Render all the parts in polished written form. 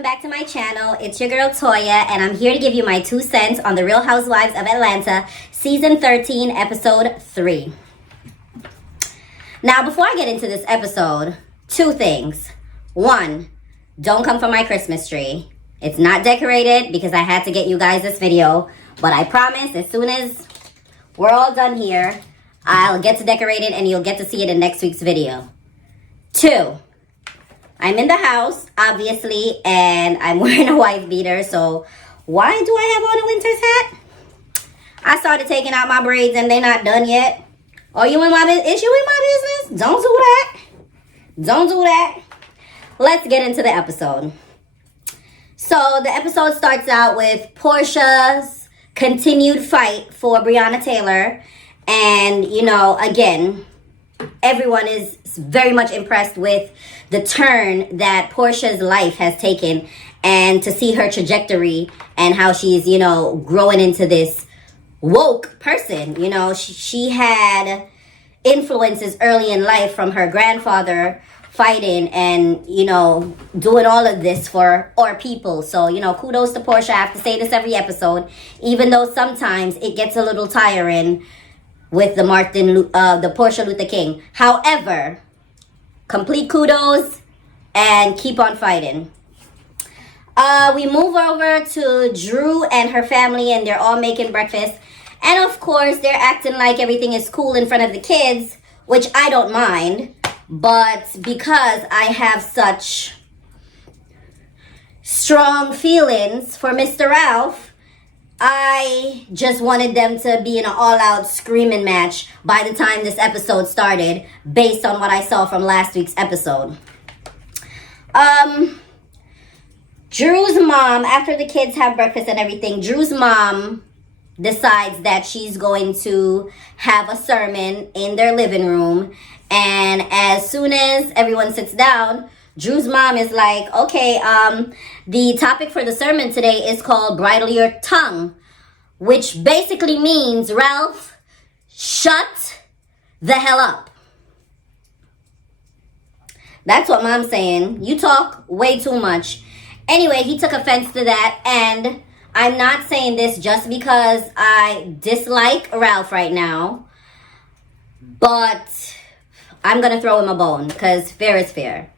welcome back to my channel. It's your girl Toya, and I'm here to give you my 2 cents on the Real Housewives of Atlanta, Season 13, Episode 3. Now, before I get into this episode, 2 things. 1, don't come for my Christmas tree. It's not decorated because I had to get you guys this video, but I promise as soon as we're all done here, I'll get to decorate it and you'll get to see it in next week's video. 2, I'm in the house, obviously, and I'm wearing a wife beater, so why do I have on a winter's hat? I started taking out my braids and they're not done yet. Oh, you in my business? Is you in my business? Don't do that. Don't do that. Let's get into the episode. So the episode starts out with Portia's continued fight for Breonna Taylor. And, you know, again, everyone is very much impressed with the turn that Portia's life has taken and to see her trajectory and how she's, you know, growing into this woke person. You know, she had influences early in life from her grandfather fighting and, you know, doing all of this for our people. So, you know, kudos to Portia. I have to say this every episode, even though sometimes it gets a little tiring with the Portia Luther King. However, complete kudos and keep on fighting. We move over to Drew and her family, and they're all making breakfast. And of course, they're acting like everything is cool in front of the kids, which I don't mind. But because I have such strong feelings for Mr. Ralph, I just wanted them to be in an all-out screaming match by the time this episode started, based on what I saw from last week's episode. Drew's mom, after the kids have breakfast and everything, Drew's mom decides that she's going to have a sermon in their living room. And as soon as everyone sits down, Drew's mom is like, okay, the topic for the sermon today is called Bridle Your Tongue, which basically means, Ralph, shut the hell up. That's what mom's saying. You talk way too much. Anyway, he took offense to that, and I'm not saying this just because I dislike Ralph right now, but I'm going to throw him a bone because fair is fair.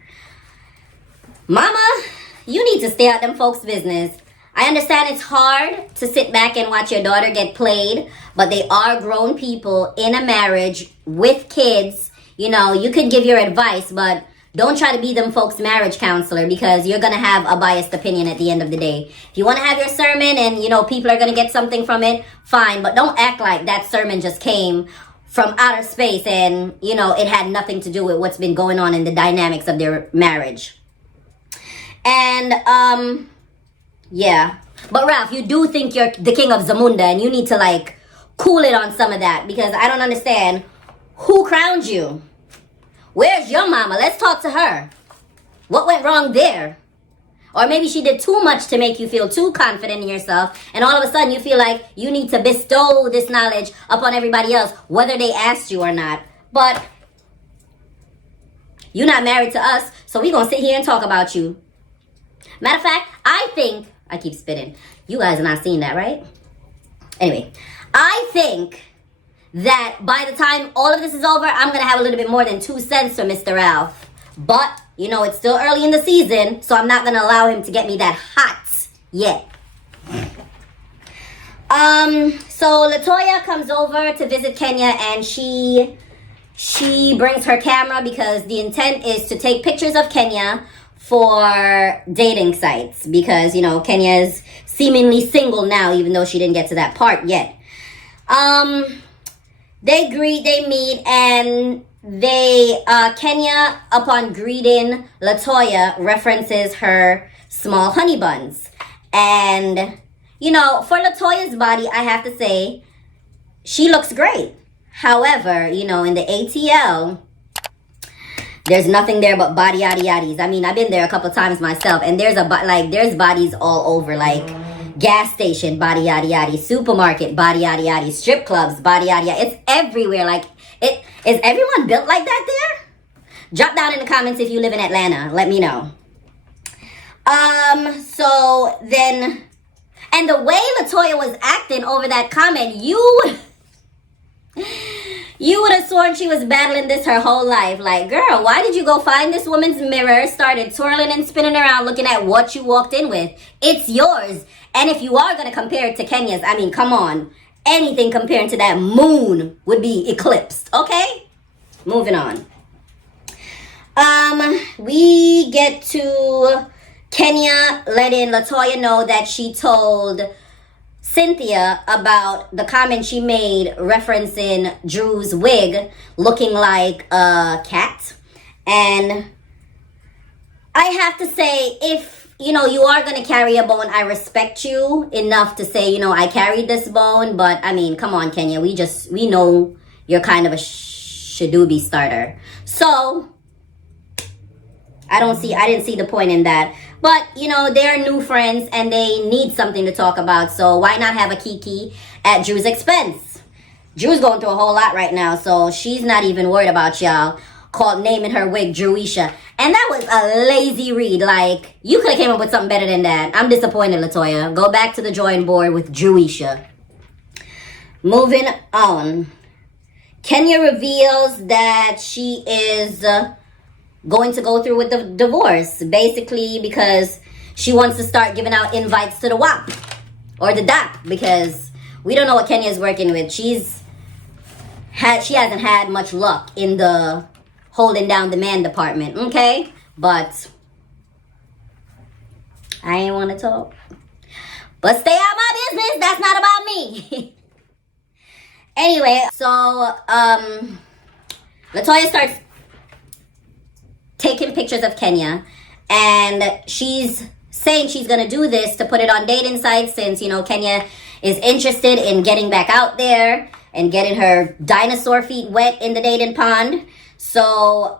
Mama, you need to stay out them folks' business. I understand it's hard to sit back and watch your daughter get played, but they are grown people in a marriage with kids. You know, you can give your advice, but don't try to be them folks' marriage counselor because you're going to have a biased opinion at the end of the day. If you want to have your sermon and, you know, people are going to get something from it, fine. But don't act like that sermon just came from outer space and, you know, it had nothing to do with what's been going on in the dynamics of their marriage. And, yeah. But Ralph, you do think you're the king of Zamunda and you need to, like, cool it on some of that because I don't understand who crowned you. Where's your mama? Let's talk to her. What went wrong there? Or maybe she did too much to make you feel too confident in yourself, and all of a sudden you feel like you need to bestow this knowledge upon everybody else, whether they asked you or not. But you're not married to us, so we're going to sit here and talk about you. Matter of fact, I keep spitting. You guys are not seeing that, right? Anyway, I think that by the time all of this is over, I'm going to have a little bit more than 2 cents for Mr. Ralph. But, you know, it's still early in the season, so I'm not going to allow him to get me that hot yet. So LaToya comes over to visit Kenya, and she brings her camera because the intent is to take pictures of Kenya for dating sites because, you know, Kenya is seemingly single now, even though she didn't get to that part yet. They meet, and Kenya, upon greeting LaToya, references her small honey buns. And, you know, for LaToya's body, I have to say, she looks great. However, you know, in the ATL, there's nothing there but body yaddy yaddies. I mean, I've been there a couple times myself, and there's bodies all over, like gas station, body yaddy yaddy, supermarket, body yaddy yaddy, strip clubs, body yaddy yaddy. It's everywhere. Like, is everyone built like that there? Drop down in the comments if you live in Atlanta. Let me know. So then, and the way Latoya was acting over that comment, you would have sworn she was battling this her whole life. Like, girl, why did you go find this woman's mirror, started twirling and spinning around looking at what you walked in with? It's yours. And if you are going to compare it to Kenya's, I mean, come on. Anything comparing to that moon would be eclipsed, okay? Moving on. We get to Kenya letting Latoya know that she told Cynthia about the comment she made referencing Drew's wig looking like a cat. And I have to say, if, you know, you are going to carry a bone, I respect you enough to say, you know, I carried this bone. But, I mean, come on, Kenya. We know you're kind of a shadoobie starter. So, I didn't see the point in that. But, you know, they're new friends and they need something to talk about. So why not have a kiki at Drew's expense? Drew's going through a whole lot right now. So she's not even worried about y'all naming her wig Drewisha. And that was a lazy read. Like, you could have came up with something better than that. I'm disappointed, Latoya. Go back to the drawing board with Drewisha. Moving on. Kenya reveals that she is going to go through with the divorce, basically because she wants to start giving out invites to the WAP or the DAP, because we don't know what Kenya is working with. She hasn't had much luck in the holding down the man department, okay? But I ain't want to talk. But stay out my business. That's not about me. Anyway, so Latoya starts taking pictures of Kenya, and she's saying she's gonna do this to put it on dating sites, since, you know, Kenya is interested in getting back out there and getting her dinosaur feet wet in the dating pond. So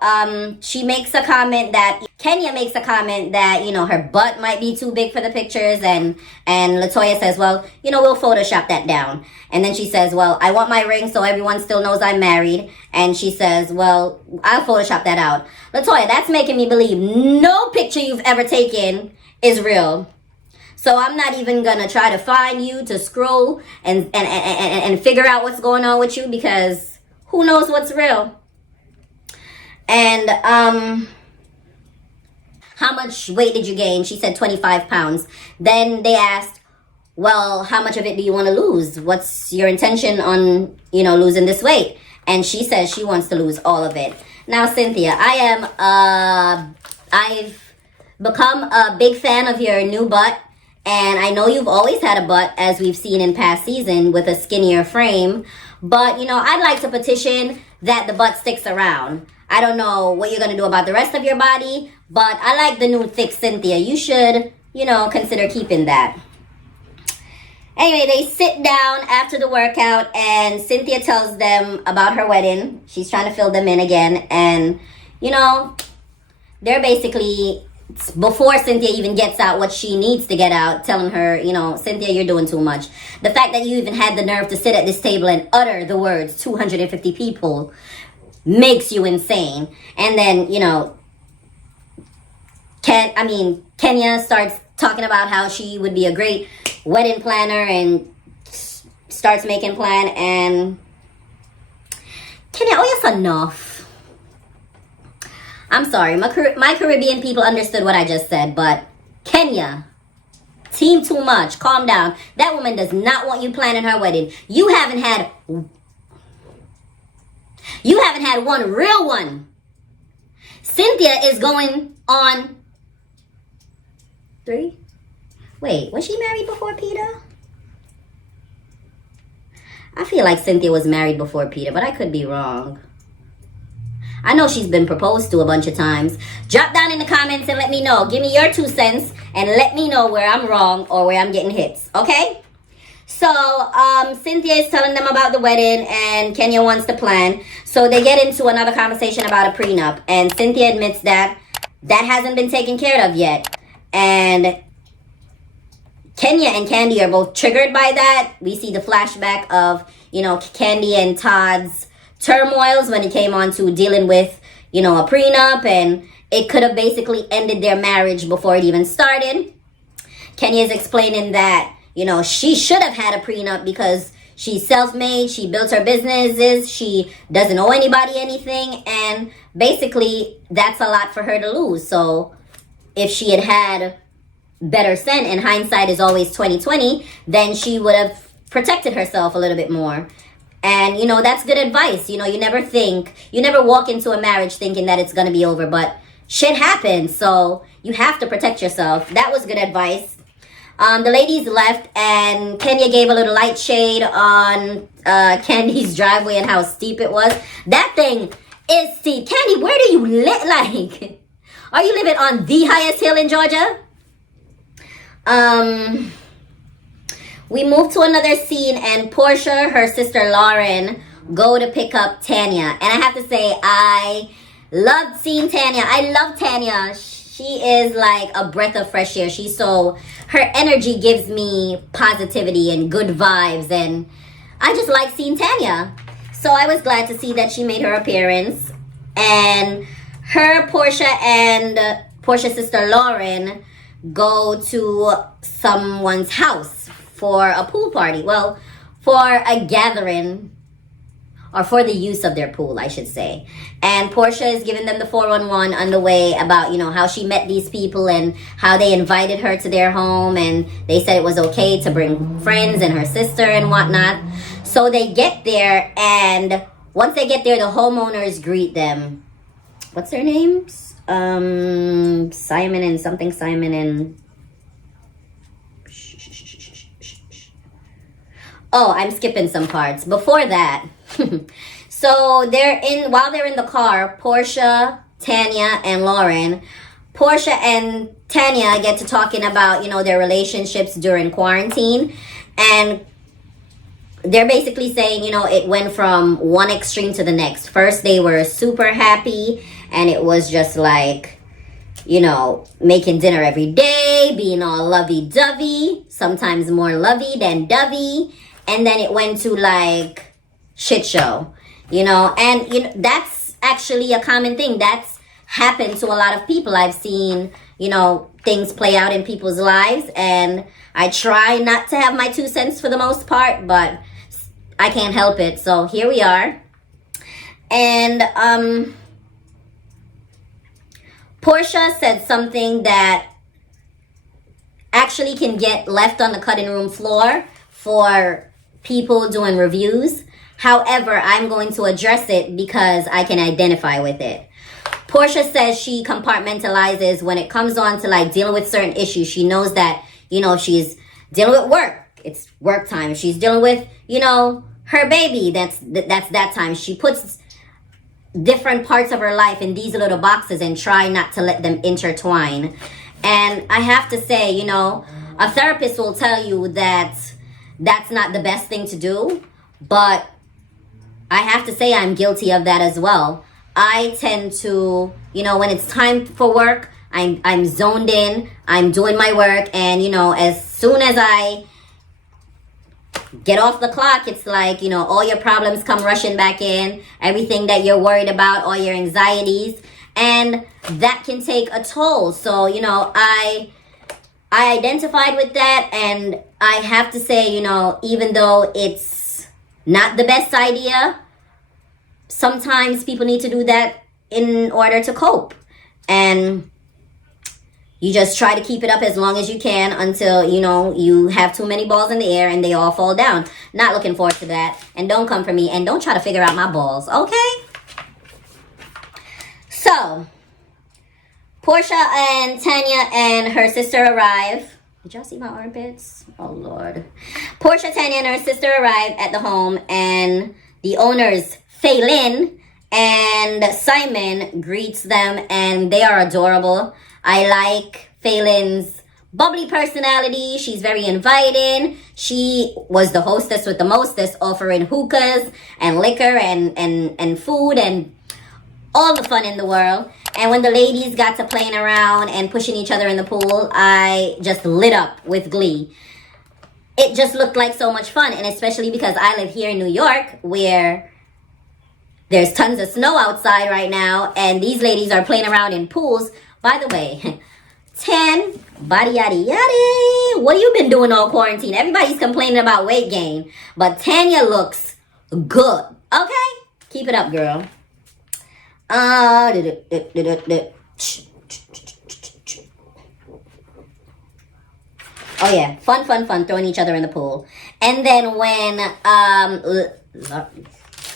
Kenya makes a comment that, you know, her butt might be too big for the pictures, and Latoya says, well, you know, we'll Photoshop that down. And then she says, well, I want my ring so everyone still knows I'm married. And she says, well, I'll Photoshop that out. Latoya, that's making me believe no picture you've ever taken is real. So I'm not even gonna try to find you to scroll and figure out what's going on with you, because who knows what's real. And how much weight did you gain? She said 25 pounds. Then they asked, well, how much of it do you want to lose? What's your intention on, you know, losing this weight? And she says she wants to lose all of it. Now, Cynthia, I've become a big fan of your new butt. And I know you've always had a butt, as we've seen in past season, with a skinnier frame. But, you know, I'd like to petition that the butt sticks around. I don't know what you're going to do about the rest of your body, but I like the new thick Cynthia. You should, you know, consider keeping that. Anyway, they sit down after the workout, and Cynthia tells them about her wedding. She's trying to fill them in again. And, you know, they're basically, before Cynthia even gets out what she needs to get out, telling her, you know, Cynthia, you're doing too much. The fact that you even had the nerve to sit at this table and utter the words 250 people makes you insane. And then, you know, Kenya starts talking about how she would be a great wedding planner and starts making plan. And Kenya, oh yes, enough. I'm sorry, my Caribbean people understood what I just said, but Kenya, team too much. Calm down. That woman does not want you planning her wedding. You haven't had one real one. Cynthia is going on 3. Wait, was she married before Peter? I feel like Cynthia was married before Peter, but I could be wrong. I know she's been proposed to a bunch of times. Drop down in the comments and let me know. Give me your 2 cents and let me know where I'm wrong or where I'm getting hits, okay? So, Cynthia is telling them about the wedding and Kenya wants to plan. So they get into another conversation about a prenup. And Cynthia admits that hasn't been taken care of yet. And Kenya and Candy are both triggered by that. We see the flashback of, you know, Candy and Todd's turmoils when it came on to dealing with, a prenup, and it could have basically ended their marriage before it even started. Kenya is explaining that, she should have had a prenup because she's self-made, she built her businesses, she doesn't owe anybody anything, and basically that's a lot for her to lose. So if she had had better sense, and hindsight is always 2020, then she would have protected herself a little bit more. And that's good advice. You never walk into a marriage thinking that it's gonna be over, but shit happens, so you have to protect yourself. That was good advice. The ladies left, and Kenya gave a little light shade on Candy's driveway and how steep it was. That thing is steep. Candy, where do you live? Like, are you living on the highest hill in Georgia? We moved to another scene, and Portia, her sister Lauren, go to pick up Tanya. And I have to say, I loved seeing Tanya. I love Tanya. She is like a breath of fresh air. Her energy gives me positivity and good vibes, and I just like seeing Tanya. So I was glad to see that she made her appearance. And Portia and Portia's sister Lauren go to someone's house for a pool party. Well, for a gathering, or for the use of their pool, I should say. And Portia is giving them the 411 on the way about, how she met these people and how they invited her to their home, and they said it was okay to bring friends and her sister and whatnot. So they get there, and once they get there, the homeowners greet them. What's their names? Simon and something, Simon and... Oh, I'm skipping some parts. Before that, so while they're in the car, Portia, Tanya, and Lauren, Portia and Tanya get to talking about, their relationships during quarantine. And they're basically saying, it went from one extreme to the next. First, they were super happy, and it was just like, making dinner every day, being all lovey-dovey, sometimes more lovey than dovey. And then it went to like shit show, and that's actually a common thing. That's happened to a lot of people. I've seen, things play out in people's lives, and I try not to have my 2 cents for the most part, but I can't help it. So here we are. And Portia said something that actually can get left on the cutting room floor for people doing reviews. However, I'm going to address it because I can identify with it. Portia says she compartmentalizes when it comes on to like dealing with certain issues. She knows that, if she's dealing with work, it's work time. If she's dealing with, her baby, that's that time. She puts different parts of her life in these little boxes and try not to let them intertwine. And I have to say, a therapist will tell you that that's not the best thing to do, but I have to say I'm guilty of that as well. I tend to, when it's time for work, I'm zoned in, I'm doing my work, and as soon as I get off the clock, it's like, all your problems come rushing back in, everything that you're worried about, all your anxieties, and that can take a toll. So, I identified with that, and I have to say, even though it's not the best idea, sometimes people need to do that in order to cope. And you just try to keep it up as long as you can until, you have too many balls in the air and they all fall down. Not looking forward to that. And don't come for me, and don't try to figure out my balls, okay? So, Portia and Tanya and her sister arrive. Did y'all see my armpits? Oh, Lord. Portia, Tanya, and her sister arrive at the home, and the owners, Phelan and Simon, greets them, and they are adorable. I like Phelan's bubbly personality. She's very inviting. She was the hostess with the mostest, offering hookahs and liquor and food and all the fun in the world. And when the ladies got to playing around and pushing each other in the pool, I just lit up with glee. It just looked like so much fun, and especially because I live here in New York, where There's tons of snow outside right now, and these ladies are playing around in pools. By the way, 10, body yaddy yaddy. What have you been doing all quarantine? Everybody's complaining about weight gain, but Tanya looks good. Okay? Keep it up, girl. Oh yeah, fun, throwing each other in the pool. And then when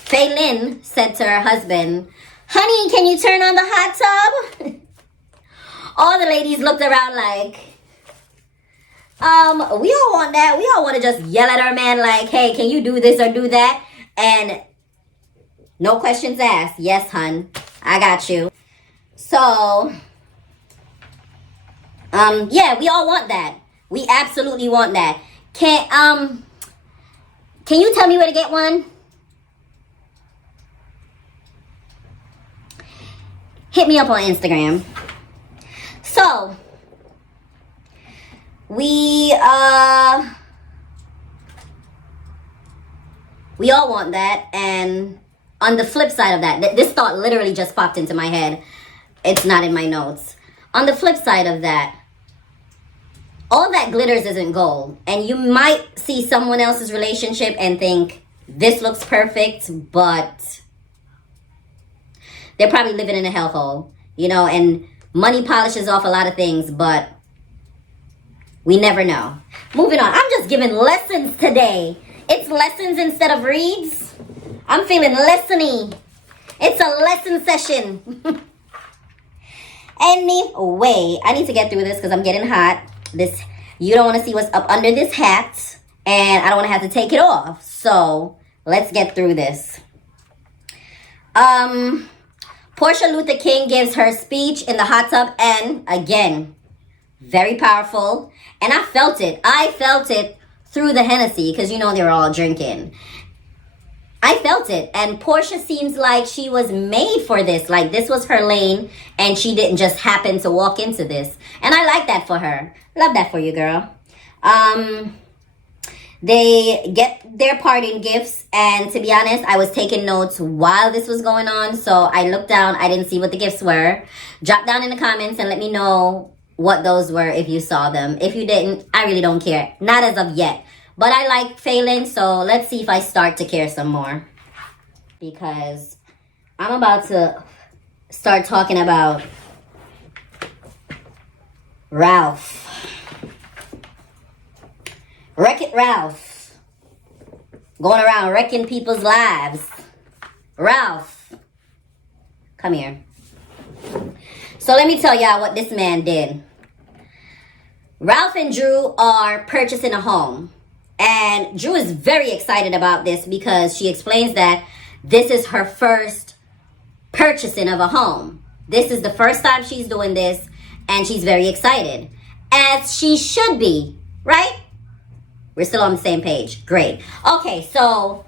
Faye Lynn said to her husband, honey, can you turn on the hot tub? All the ladies looked around like, we all want that. We all want to just yell at our man like, hey, can you do this or do that? And no questions asked. Yes, hun, I got you. So, yeah, we all want that. We absolutely want that. Can you tell me where to get one? Hit me up on Instagram. So, we all want that. And on the flip side of that, this thought literally just popped into my head. It's not in my notes. On the flip side of that, all that glitters isn't gold. And you might see someone else's relationship and think, this looks perfect, but they're probably living in a hellhole, you know, and money polishes off a lot of things, but we never know. Moving on. I'm just giving lessons today. It's lessons instead of reads. I'm feeling lessony. It's a lesson session. Anyway, I need to get through this because I'm getting hot. You don't want to see what's up under this hat, and I don't want to have to take it off. So let's get through this. Portia Luther King gives her speech in the hot tub, and again, very powerful. And I felt it. I felt it through the Hennessy because you know they were all drinking. I felt it, and Portia seems like she was made for this. Like this was her lane, and she didn't just happen to walk into this. And I like that for her. Love that for you, girl. They get their parting gifts, and to be honest, I was taking notes while this was going on, so I looked down. I didn't see what the gifts were. Drop down in the comments and let me know what those were if you saw them. If you didn't, I really don't care. Not as of yet. But I like Phelan, so let's see if I start to care some more. Because I'm about to start talking about Ralph. Wreck-It Ralph. Going around wrecking people's lives. Ralph. Come here. So let me tell y'all what this man did. Ralph and Drew are purchasing a home. And Drew is very excited about this because she explains that this is her first purchasing of a home. This is the first time she's doing this, and she's very excited. As she should be, right? We're still on the same page. Great. Okay, so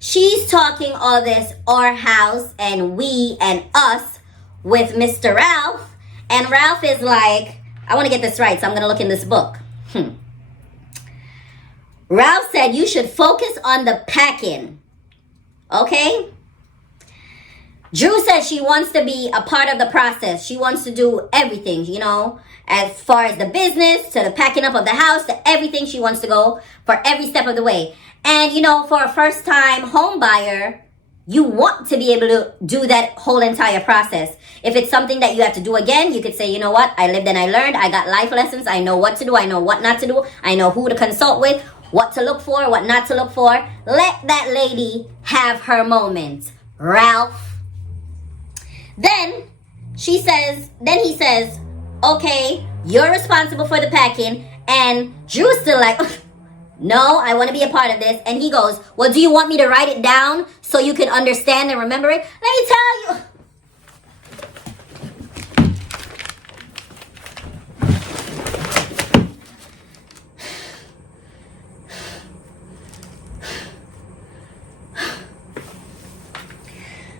she's talking all this, our house and we and us with Mr. Ralph. And Ralph is like, I want to get this right, so I'm going to look in this book. Ralph said you should focus on the packing. Okay? Drew said she wants to be a part of the process. She wants to do everything, you know, as far as the business, to the packing up of the house, to everything. She wants to go for every step of the way. And, you know, for a first-time home buyer, you want to be able to do that whole entire process. If it's something that you have to do again, you could say, you know what, I lived and I learned. I got life lessons. I know what to do. I know what not to do. I know who to consult with, what to look for, what not to look for. Let that lady have her moment, Ralph. Then he says, okay, you're responsible for the packing. And Drew's still like, no, I want to be a part of this. And he goes, well, do you want me to write it down so you can understand and remember it? Let me tell you.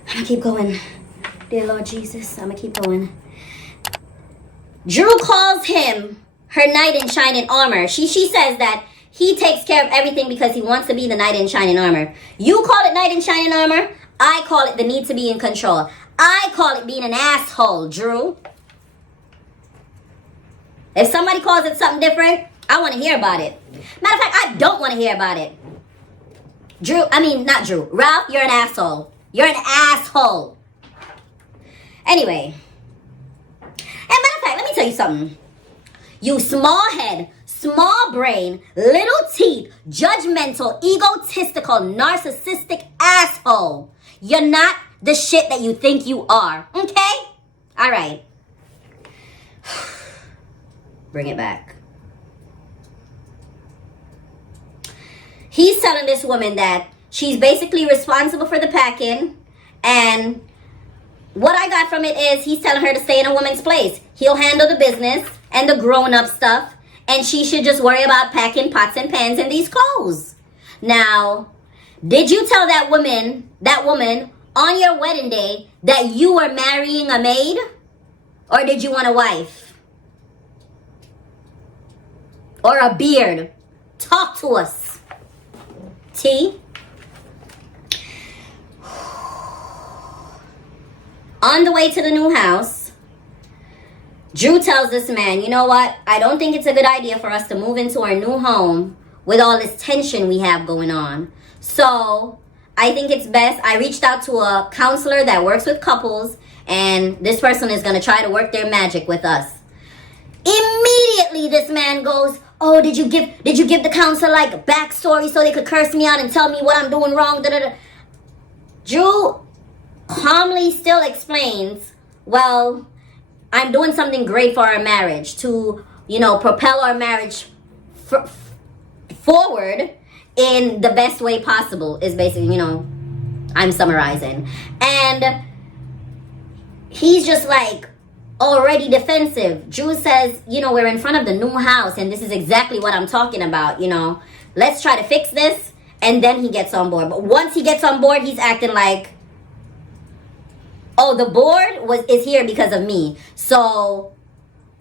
I'm going to keep going. Dear Lord Jesus, I'm going to keep going. Drew calls him her knight in shining armor. She says that he takes care of everything because he wants to be the knight in shining armor. You call it knight in shining armor. I call it the need to be in control. I call it being an asshole, Drew. If somebody calls it something different, I want to hear about it. Matter of fact, I don't want to hear about it. Not Drew. Ralph, you're an asshole. You're an asshole. Anyway. And matter of fact, let me tell you something. You small head, small brain, little teeth, judgmental, egotistical, narcissistic asshole. You're not the shit that you think you are. Okay? All right. Bring it back. He's telling this woman that she's basically responsible for the packing, and what I got from it is he's telling her to stay in a woman's place. He'll handle the business and the grown-up stuff, and she should just worry about packing pots and pans and these clothes. Now, did you tell that woman on your wedding day that you were marrying a maid? Or did you want a wife? Or a beard? Talk to us. T? On the way to the new house, Drew tells this man, you know what? I don't think it's a good idea for us to move into our new home with all this tension we have going on. So I think it's best. I reached out to a counselor that works with couples, and this person is going to try to work their magic with us. Immediately, this man goes, oh, did you give the counselor like a backstory so they could curse me out and tell me what I'm doing wrong? Da-da-da. Drew calmly still explains, well, I'm doing something great for our marriage to, propel our marriage forward in the best way possible is basically, I'm summarizing. And he's just like already defensive. Drew says, we're in front of the new house and this is exactly what I'm talking about, Let's try to fix this. And then he gets on board. But once he gets on board, he's acting like, oh, the board is here because of me. So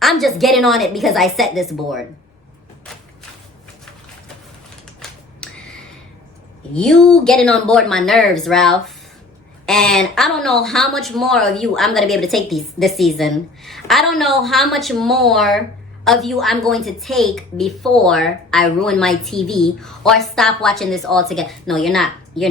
I'm just getting on it because I set this board. You getting on board my nerves, Ralph. And I don't know how much more of you I'm going to be able to take this season. I don't know how much more of you I'm going to take before I ruin my TV or stop watching this altogether. No, you're not. You're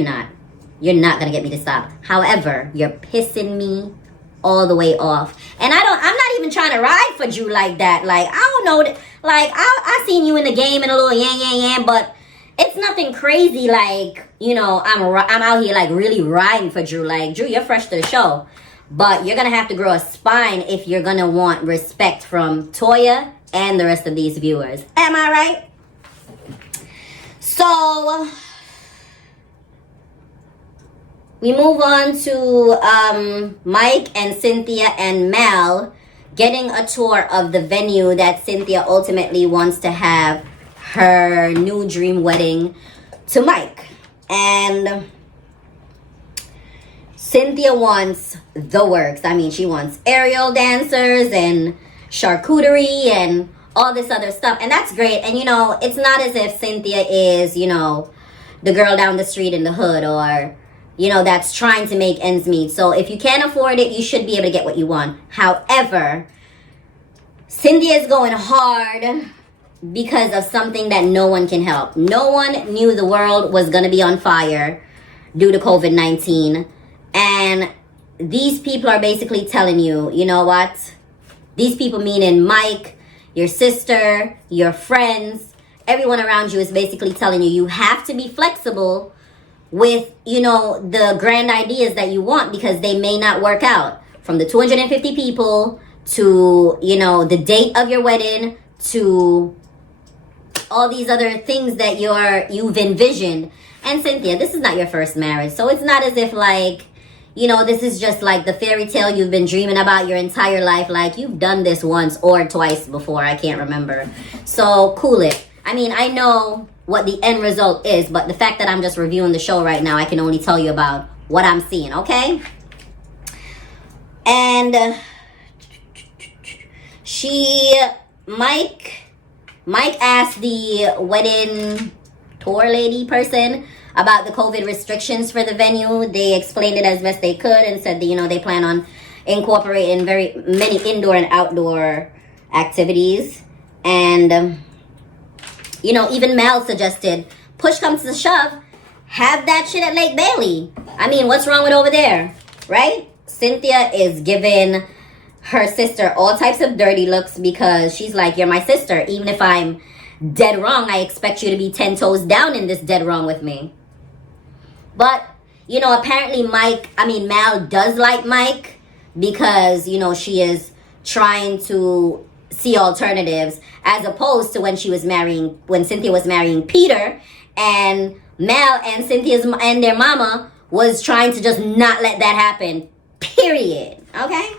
not going to get me to stop. However, you're pissing me all the way off. And I'm not even trying to ride for Drew like that. Like, I don't know. Like, I seen you in the game and a little yan, but it's nothing crazy like, I'm out here like really riding for Drew. Like, Drew, you're fresh to the show. But you're going to have to grow a spine if you're going to want respect from Toya and the rest of these viewers. Am I right? So we move on to Mike and Cynthia and Mel getting a tour of the venue that Cynthia ultimately wants to have her new dream wedding to Mike. And Cynthia wants the works. I mean, she wants aerial dancers and charcuterie and all this other stuff. And that's great. And, it's not as if Cynthia is, the girl down the street in the hood or, that's trying to make ends meet. So if you can't afford it, you should be able to get what you want. However, Cynthia is going hard because of something that no one can help. No one knew the world was going to be on fire due to COVID-19. And these people are basically telling you, you know what? These people, meaning Mike, your sister, your friends, everyone around you is basically telling you, you have to be flexible with, the grand ideas that you want because they may not work out. From the 250 people to, the date of your wedding to all these other things that you've envisioned. And Cynthia, this is not your first marriage. So it's not as if like, this is just like the fairy tale you've been dreaming about your entire life. Like you've done this once or twice before. I can't remember. So cool it. I mean, I know what the end result is, but the fact that I'm just reviewing the show right now, I can only tell you about what I'm seeing, okay? And Mike asked the wedding tour lady person about the COVID restrictions for the venue. They explained it as best they could and said that, you know, they plan on incorporating very many indoor and outdoor activities. And, you know, even Mel suggested, push comes to shove, have that shit at Lake Bailey. I mean, what's wrong with over there, right? Cynthia is giving her sister all types of dirty looks because she's like, you're my sister. Even if I'm dead wrong, I expect you to be 10 toes down in this dead wrong with me. But, you know, apparently Mal does like Mike because, you know, she is trying to see alternatives as opposed to when Cynthia was marrying Peter, and Mal and their mama was trying to just not let that happen, period. Okay?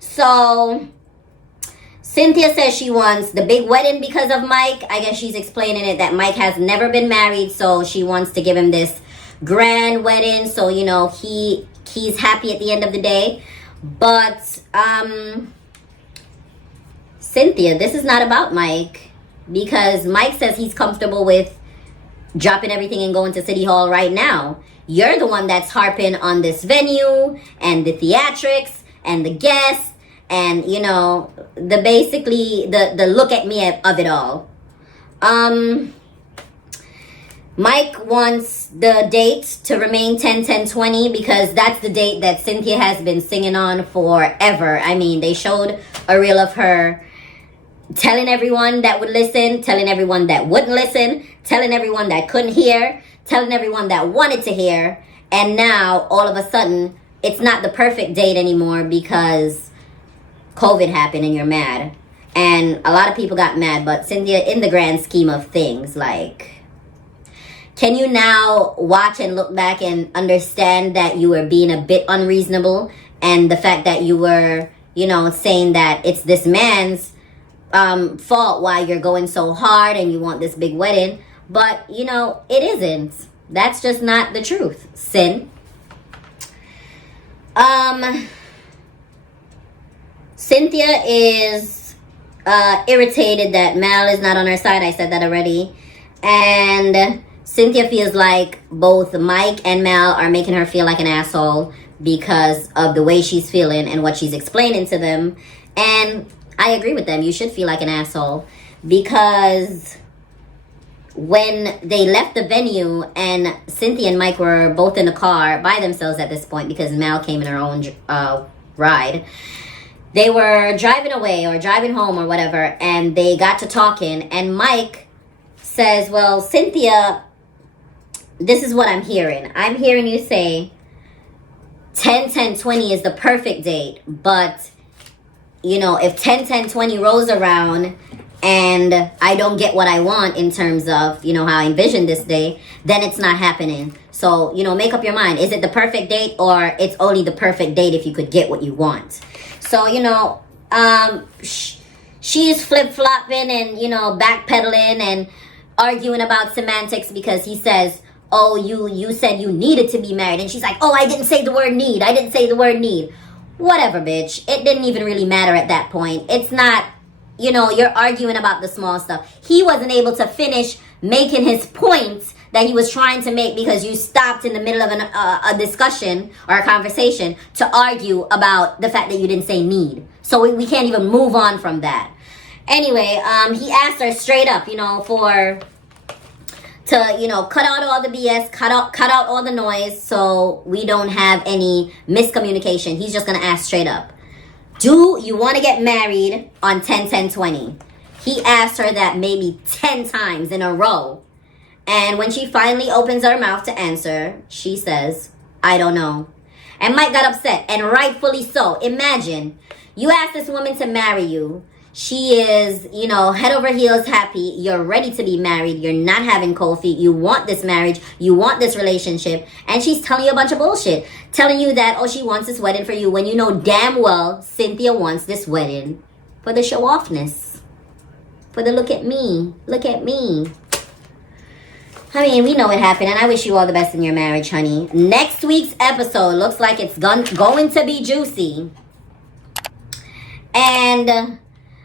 So Cynthia says she wants the big wedding because of Mike. I guess she's explaining it that Mike has never been married, so she wants to give him this grand wedding so, you know, he's happy at the end of the day. But Cynthia, this is not about Mike, because Mike says he's comfortable with dropping everything and going to City Hall right now. You're the one that's harping on this venue and the theatrics and the guests and, you know, the look at me of it all. Mike wants the date to remain 10-10-20 because that's the date that Cynthia has been singing on forever. I mean, they showed a reel of her telling everyone that would listen, telling everyone that wouldn't listen, telling everyone that couldn't hear, telling everyone that wanted to hear. And now, all of a sudden, it's not the perfect date anymore because COVID happened and you're mad. And a lot of people got mad, but Cynthia, in the grand scheme of things, like, can you now watch and look back and understand that you were being a bit unreasonable, and the fact that you were, you know, saying that it's this man's fault why you're going so hard and you want this big wedding? But, you know, it isn't. That's just not the truth, Sin. Cynthia is irritated that Mal is not on her side. I said that already. And Cynthia feels like both Mike and Mal are making her feel like an asshole because of the way she's feeling and what she's explaining to them. And I agree with them. You should feel like an asshole, because when they left the venue and Cynthia and Mike were both in the car by themselves at this point because Mal came in her own ride, they were driving away or driving home or whatever, and they got to talking, and Mike says, well, Cynthia, this is what I'm hearing. I'm hearing you say 10-10-20 is the perfect date, but, you know, if 10-10-20 rolls around and I don't get what I want in terms of, you know, how I envision this day, then it's not happening. So, you know, make up your mind. Is it the perfect date, or it's only the perfect date if you could get what you want? So, you know, she's flip-flopping and, you know, backpedaling and arguing about semantics because he says, oh, you said you needed to be married. And she's like, oh, I didn't say the word need. I didn't say the word need. Whatever, bitch. It didn't even really matter at that point. It's not, you know, you're arguing about the small stuff. He wasn't able to finish making his points that he was trying to make because you stopped in the middle of a discussion or a conversation to argue about the fact that you didn't say need. So we can't even move on from that. Anyway, he asked her straight up, you know, to, you know, cut out all the BS, cut out all the noise so we don't have any miscommunication. He's just going to ask straight up, do you want to get married on 10-10-20? He asked her that maybe 10 times in a row. And when she finally opens her mouth to answer, she says, I don't know. And Mike got upset, and rightfully so. Imagine, you ask this woman to marry you. She is, you know, head over heels happy. You're ready to be married. You're not having cold feet. You want this marriage. You want this relationship. And she's telling you a bunch of bullshit. Telling you that, oh, she wants this wedding for you, when you know damn well Cynthia wants this wedding for the show-offness. For the look at me. Look at me. I mean, we know it happened, and I wish you all the best in your marriage, honey. Next week's episode looks like it's going to be juicy. And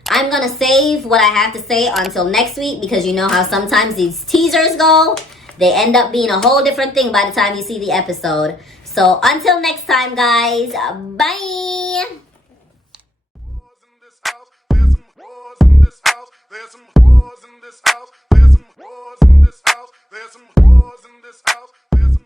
I'm going to save what I have to say until next week, because you know how sometimes these teasers go. they end up being a whole different thing by the time you see the episode. So until next time, guys, bye. There's some whores in this house. There's some whores in this house. There's some whores in this house. There's some